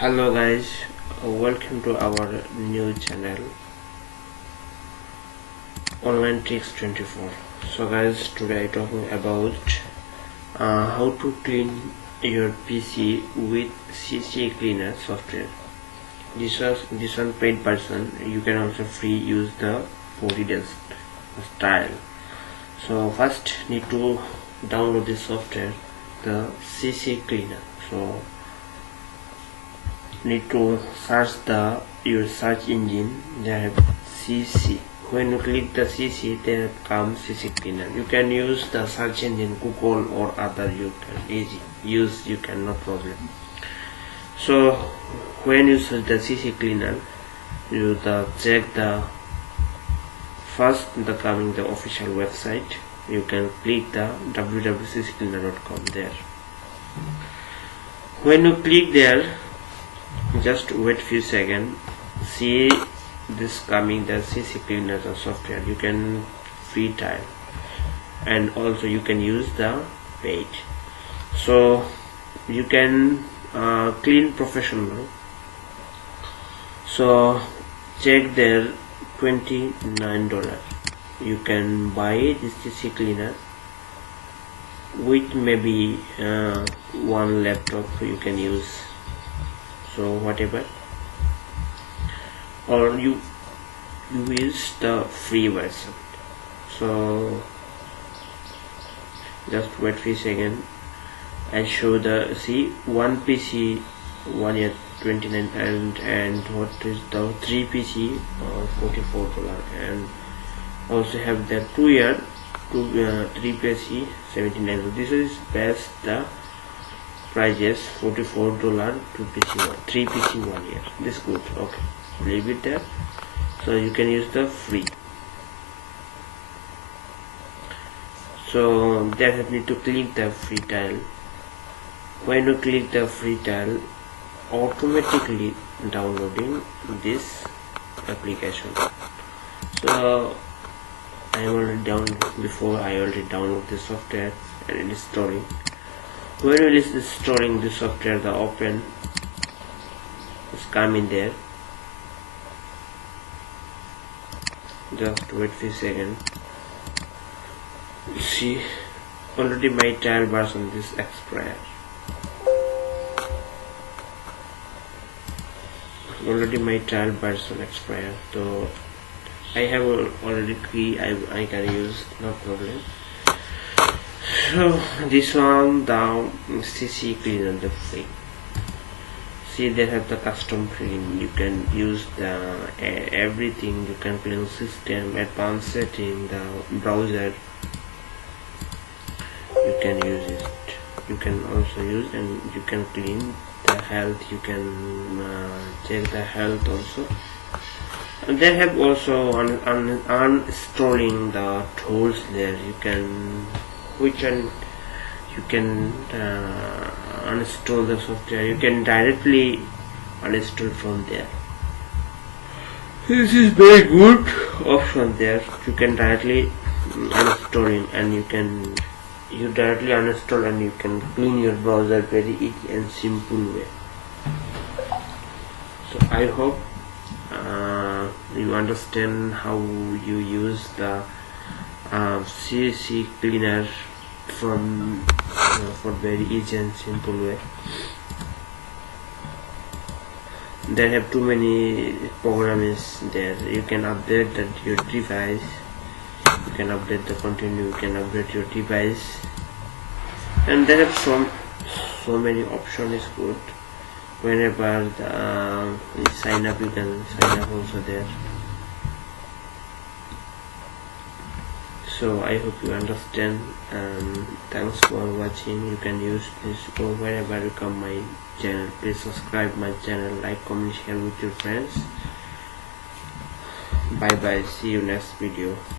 Hello guys, welcome to our new channel Online Tricks 24. So guys, today I'm talking about how to clean your PC with CCleaner software. This one paid version. You can also free use the 40 days style. So first need to download this software, the CCleaner. So need to search your search engine. They have CC. When you click the CC, there comes CCleaner. You can use the search engine Google or other. You can easy use. You can, no problem. So when you search the CCleaner, you check the first the official website. You can click the www.ccleaner.com there. When you click there, just wait few seconds. See this coming, the CCleaner software. You can free trial, and also you can use the paid. So you can clean professional. So check there, $29. You can buy this CCleaner with maybe one laptop you can use. So whatever, or you use the free version. So just wait for a second. I show the one PC 1 year 29, and what is the 3 PC $44, and also have the 2 year 3 PC 79. So this is best the prices, $44 to PC 3 PC 1 year. This good. Okay, leave it there. So you can use the free. So there you need to click the free tile. When you click the free tile, automatically downloading this application. So I already download the software and installing. When it is installing the software, the open is coming there. Just wait for a second. See, already my trial version is expired. So I have already free. I can use, no problem. So this one, the CCleaner, the free. See, they have the custom clean. You can use the everything. You can clean system, advanced setting, the browser. You can use it. You can also use, and you can clean the health. You can check the health also. And they have also uninstalling the tools there. You can uninstall the software. You can directly uninstall from there. This is very good option there. You can directly uninstall it, and you directly uninstall, and you can clean your browser very easy and simple way. So I hope you understand how you use the CCleaner from for very easy and simple way. They have too many programs there. You can update your device. You can update the continue. You can update your device, and they have so many options. Is good. Whenever you sign up, you can sign up also there. So I hope you understand, and thanks for watching. You can use this, or wherever you come my channel, please subscribe my channel, like, comment, share with your friends. Bye bye, see you next video.